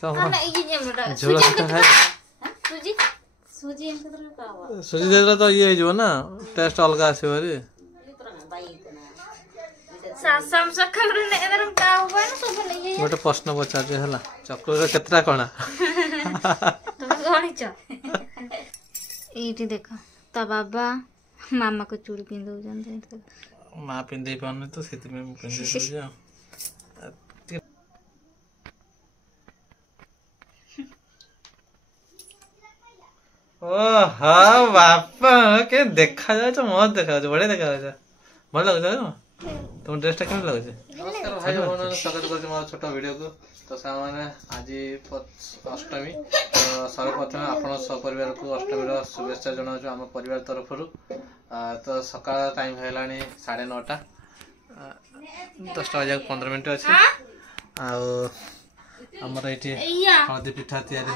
झोल सुजी दे तो ये हो ना टेस्ट अलग आसो गोटे प्रश्न पचार है चक्र केतटा कणा ये देख ता बाबा मामा को चूड़ी पिंध माँ पिंधे पाने तो से पिंधे हाँ बापा के देखा जाए मत देखा बढ़िया देखा भल लगुच तुम ड्रेस केम लगुच नमस्कार भाई भौन स्वागत कर छोट वीडियो को तो सामने आज अष्टमी तो सर्वप्रथम आपण सपरिवार को अष्टमी शुभेच्छा जनाऊँ आम परिवार तरफ तो सका टाइम है 9:30 10टा बजे 15 मिनट अच्छे आमर ये हलदी पिठा तैयारी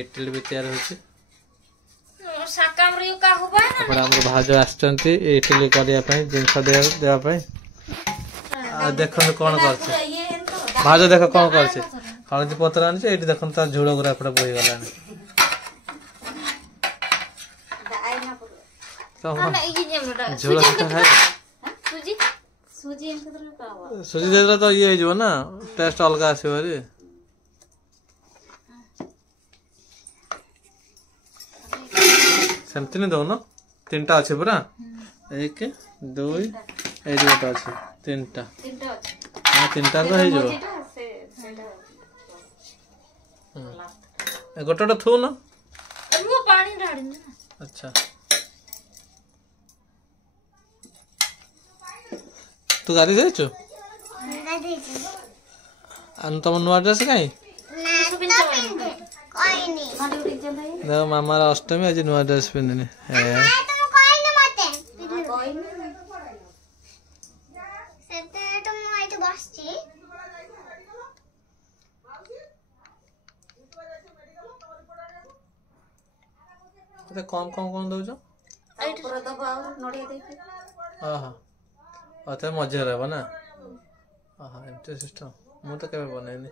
इडली भी तैयारी भाज आसचंती इडली करने जिनस देवाई देख कौन कर भाज देख कौन कर हलदी पतर आनी देख झोल गुरा एपटे बोही गला झोल सुजी दे तो ये हो ना टेस्ट अलग आसो सेमती नहीं दौन 3टा अच्छे पूरा 1 2 ये गोटे अच्छे 3टा हाँ 3टा तो हो गोटे थू ना अच्छा तू गाड़ी जाइचु तुम नुआ ड्रेस कहीं देख मामार अष्टमी आज नुआ ड्रेस पिंधनी कम कम कौन दौच अच्छा मजे रहा ना एमती सिस्टम मु तो केबे बनैनी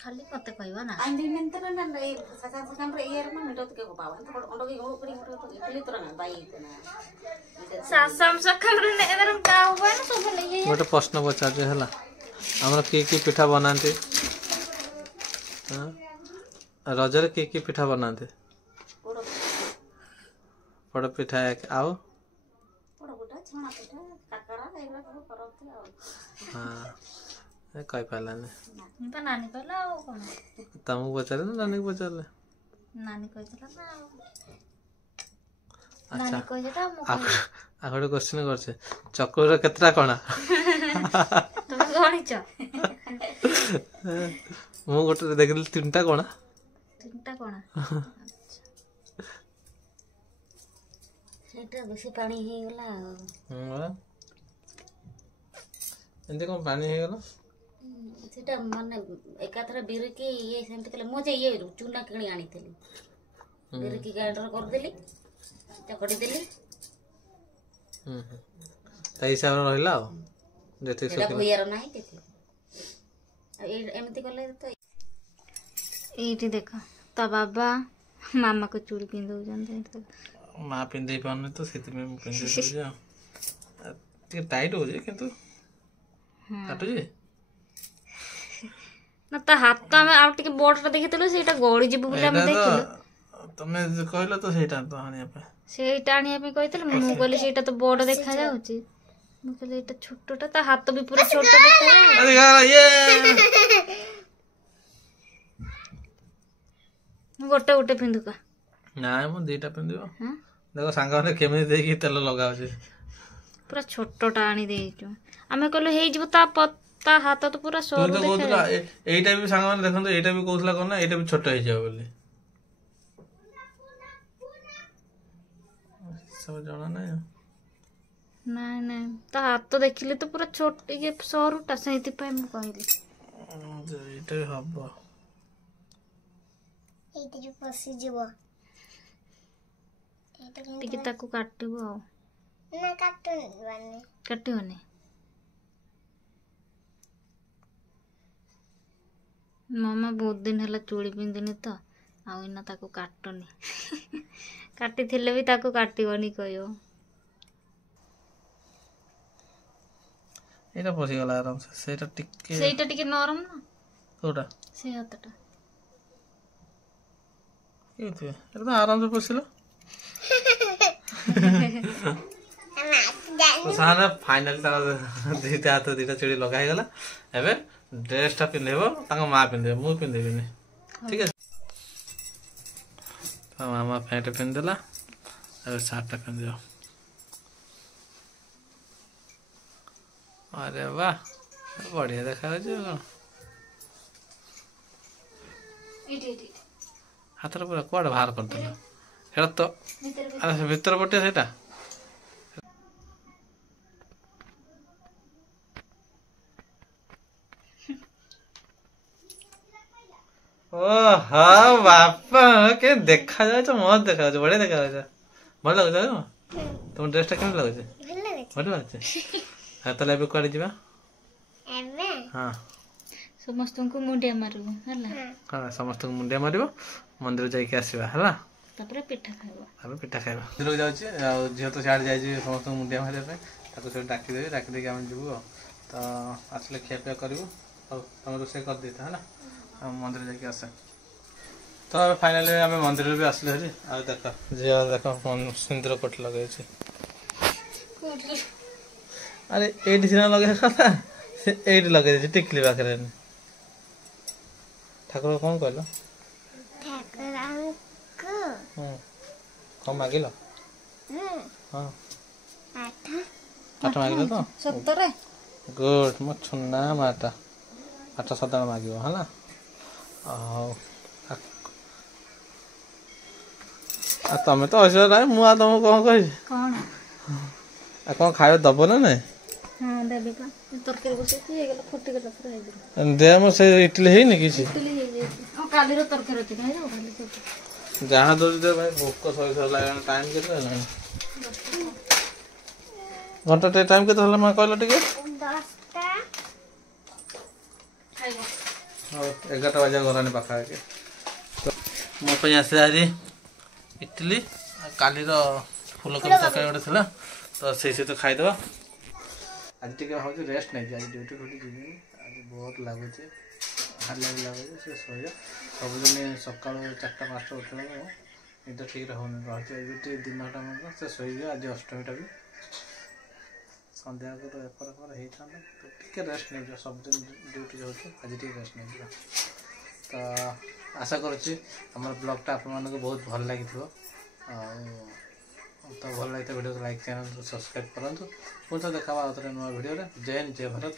खाली मते कहबा ना अंडी निंतर ना ए ससा सकाम रे एयर में मिटो के पावन तो अंडो के गोड़ करी तो इडली तो ना बाई ना सासम सकाम रे एदरम का होबा ना सब नहीं गोटे प्रश्न पचार है हमर की पिठा बनाते रजर की पिठा बनाते पड़ पिठा आओ हाँ कही पारानी तो नानी कहला कौन तुमको पचारे ना नानी को पचारे नानी कहला ना अच्छा नानी कहला आगे क्वेश्चन करछे चक्र केतटा कणा तुम गणिच मु गोटे देखली 3टा कणा 3टा कणा सेटा बेसी पानी हे गला एंते कौन पानी हे गला सेटा माने एकाथरा बिर की ये सेमते कले मो जे ये चूना किणी आनी थली बिर की ग्राइंडर कर देली चकड़ी देली ताई हिसाब रहला जते सेटा भुयार नाही केते ए एमती कले तो ये देख ता बाबा मामा को चूड़ी पिंध माँ पिंधे पाने तो से पिंधे टाइट हो जाए किंतु काटु जे ना ता हाथ तो हमें आउट के बोर्डटा देखितलो सेटा गळी जिबु बुला हम देखिलो तमे कहलो तो सेटा तो हानिया पे सेटा आनिया पे कहितले मु कहले सेटा तो बड़ देखा जाउची मु कहले एटा छोटटा ता हाथ भी पूरा छोटा देखा जाउ अरे यार ये गोटे गोटे पिंधुका ना मु 2टा पिंदियो देखो सांगा केमी देकी तेल लगाउ छे पूरा छोटटा आनी देइचो आमे कहलो हे जिवो ता हाथ तो पूरा सरू तो कहतला एटा भी सांगा माने देखन तो एटा भी कहतला कोन ना एटा भी छोटा हो जाय बोली सब जाना नहीं नहीं नहीं ता हाथ तो देखिले तो पूरा छोट ये सरूटा सहित पे मु कहली एटा हबो एटा जो पसी जीव टिके ताकू काटबो ना काटो नहीं काटिबने ମାମା ବହୁତ ଦିନ ହେଲା ଚୁଡ଼ି ପିନ୍ଧିନି ତ ଆଉ ଏଇନା ତାକୁ କାଟୁନି କାଟିଥିଲେ ବି ତାକୁ କାଟିବନି କହିବ। ଏଇଟା ପଶିଗଲା ଆରାମସେ। ସେଇଟା ଟିକେ ନରମ ନା କୋଉଟା ସେ ହାତଟା ଏଇଥିବେ ଏଟା ତ ଆରାମସେ ପଶିଲା। ସାହାନା ଫାଇନାଲି ତାର ଦିଟା ହାତ ଦିଟା ଚୁଡ଼ି ଲଗା ହେଇଗଲା। ଏବେ ଡ୍ରେସଟା ପିନ୍ଧେଇବ ତାଙ୍କ ମା ପିନ୍ଧେଇବ, ମୁଁ ପିନ୍ଧେଇବିନି। ଠିକ ଅଛି। ତା ମାମା ପ୍ୟାଣ୍ଟ ପିନ୍ଧିଦେଲା, ଏବେ ସାର୍ଟଟା ପିନ୍ଧିବ। अरे वाह बढ़िया देखा हाथ पूरा कौड़ बाहर करदेल तो भीतर पटे से बापा के देखा जाए मस्त देखा बढ़िया देखा भल लगुच तुम ड्रेस केम लगुच भल लगुच ताले अब कुआडे जीवा हाँ समस्त को मुंडिया मारबो हला हाँ समस्त को मुंडिया मारिबो मंदिर जाइके आसीबा हला तापर पिठा खाइबो तापर पिठा खाइबा मंदिर जाउची आ झियो तो छाड़ जाई समस्त को मुंडिया मारे पे ताको से डाकी दे हम जीवो तो आसले खिया पिया करबो और हम रोसे कर देता हला हम मंदिर जाइके आसे तो अब फाइनली हम मंदिर भी आसले हजी आ देखो झियो देखो सिंदूर कोट लगे छी अरे एटी सिना लगे कथा से एटी लगे दे टिकली पाखरे ठाकुर कौन कहलो कौन मागिलो हाँ आठ मागिलो तो सतरे गुड मो छुना माटा आठ सदा मागिबो हला आ तमे तो असर राय मु आ तुम कौन कहि कौन आ कौन खायो दबो ना नहीं हाँ देबी का तरकारी बसेती हे गेला फटी गेला पूरा हे गेला दे हम से इडली है नहीं किसी इडली हे जे आ काली रो तरकारी होती खाइ जाओ खाली तो जहां दो दे भाई भूख को सही लागन टाइम केते है घंटा टे टाइम केते हला मा कहलो टिके 10टा खाइबो और 11टा बजे घराने पाखा के तो मो पे आसे आज इडली काली रो फूल को तरकारी ओडे थला तो से तो खाइ दो आज टिके हो रेस्ट नहीं आज ड्यूटी फुटी जीवी आज बहुत लागु छे हाल लागु से सोया सब दिन सकाळ 4टा 5टा उठला निद ठीक रहने रहते दिनटा मन से सोई आज अष्टमीटा भी संध्या को तो एपर पर हे था तो टिके रेस्ट नहीं सब दिन ड्यूटी जाउछ आज टिके रेस्ट नहीं तो आशा करूची हमर ब्लॉगटा आप मन को बहुत भल लागिथो तो भल लगे वीडियो को लाइक चैनल सब्सक्राइब करंतु पुनः देखा नुआ वीडियो जय हिंद जय भारत।